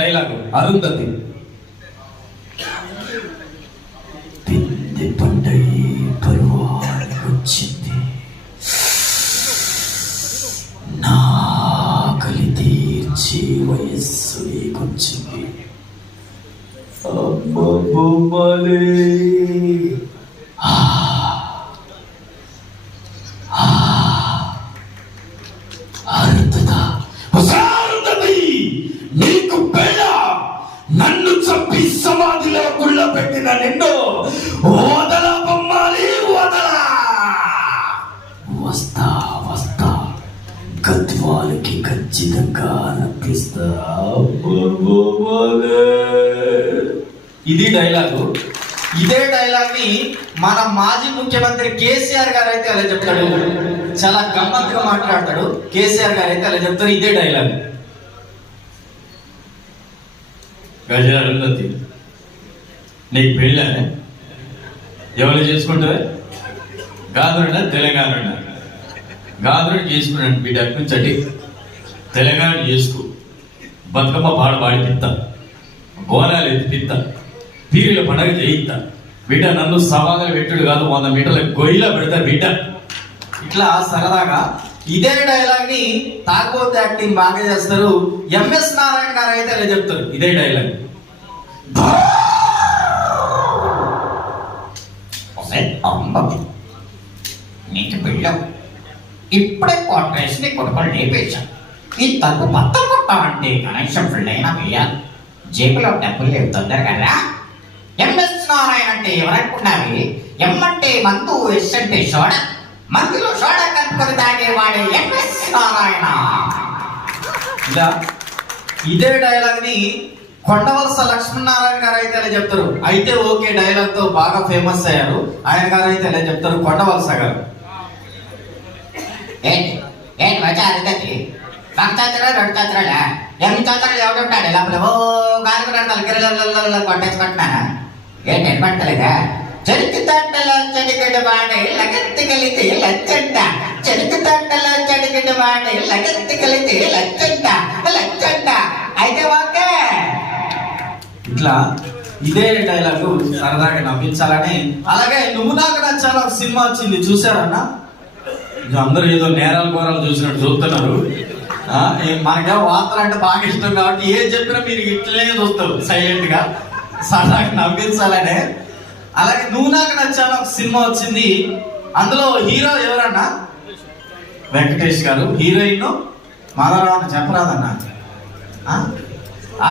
Dialogue Arundhati. పిండి పండై పరువానికొచ్చింది, నా ఆకలి తీర్చి వయస్సు నీకొచ్చింది. అమ్మ బొమ్మలే నీకు పెళ్ళ, నన్ను చంపి సమాధిలో గుళ్ళ పెట్టిన నిన్ను వదల బొమ్మాలి, వదలా. వస్తా వస్తా, గద్వాలకి ఖచ్చితంగా నప్పిస్తా. ఇది డైలాగు. ఇదే డైలాగ్ ని మన మాజీ ముఖ్యమంత్రి కేసీఆర్ గారు అయితే అలా చెప్తాడు. చాలా గమ్మత్తుగా మాట్లాడతాడు. కేసీఆర్ గారు అయితే అలా చెప్తారు ఇదే డైలాగ్. గజ అరుంధతి, నీకు పెళ్ళానే? ఎవరు చేసుకుంటారా? గాంధుడా తెలంగాణ? గాంధుడు చేసుకున్నాను బిడ్డ, నుంచి తెలంగాణ చేసుకో. బతుకమ్మ పాడి పిత్త, బోనాలు ఎత్తి పిత్త, పీరుల పండగ చేయిస్తా బిడ్డ. నన్ను సవాలు పెట్టుడు కాదు, 100 మీటర్ల గొయ్యిలా పెడతా బిడ్డ. ఇట్లా సరదాగా ఇదే డైలాగ్ ని తాగబోతే యాక్టింగ్ బాగా చేస్తారు. ఎంఎస్ నారాయణ గారు అయితే అలా చెప్తారు ఇదే డైలాగ్. నీకు పెళ్ళం, ఇప్పుడే కాంట్రాక్ట్ ని కొడుకొని లేపేశాం. ఈ తగ్గు మొత్తం కొట్టామంటే కనీసం ఫుల్లైనా వేయాలి. జేబులో డబ్బులు లేవు, తొందరగా. ఎంఎస్ నారాయణ అంటే ఎవరనుకున్నావి? ఎం అంటే మందు, ఎస్ అంటే సోడా. మందులో సోడా కలుపుకొని తాగేవాడే ఎంఎస్ నారాయణ. ఇలా ఇదే డైలాగ్ ని కొండవలస లక్ష్మీనారాయణ గారు అయితే అలా చెప్తారు. అయితే ఓకే డైలాగ్ తో బాగా ఫేమస్ అయ్యారు. ఆయన గారు అయితే అలా చెప్తారు, కొండవలస గారు. ఏంటి ఏంటి వచ్చా అరుగతి? ఒక చంద్రుడు, 2 చంద్రుడా? 8 చంద్రులు ఎవడుంటాడు లోపల? ఓ గాలి నడతలు గిరల కొట్టేసుకుంటున్నానా? ఏంటి ఎనపడతలేదా? చెరుకు తట్టలో చెడిగడ్డ వాడే లగత్తి కలితే లచ్చంట. చెరుకు తట్టలో చెడిగడ్డ వాడే లగత్తి కలితే లచ్చంట, లచ్చంట. అయితే ఓకే. ఇట్లా ఇదే డైలాగ్ సరదాగా నవ్వించాలని. అలాగే నువ్వు నాకు నచ్చాల ఒక సినిమా వచ్చింది, చూసారన్నా? అందరూ ఏదో నేరాలు ఘోరాలు చూసినట్టు చూస్తున్నారు. మనకి వార్తలు అంటే బాగా ఇష్టం కాబట్టి ఏం చెప్పినా మీరు ఇట్లనే చూస్తారు సైలెంట్ గా, సరదాగా నవ్వించాలనే. అలాగే నువ్వు నాకు నచ్చాల ఒక సినిమా వచ్చింది. అందులో హీరో ఎవరన్నా? వెంకటేష్ గారు. హీరోయిన్ మాధవరావు చెప్పరాదన్నా?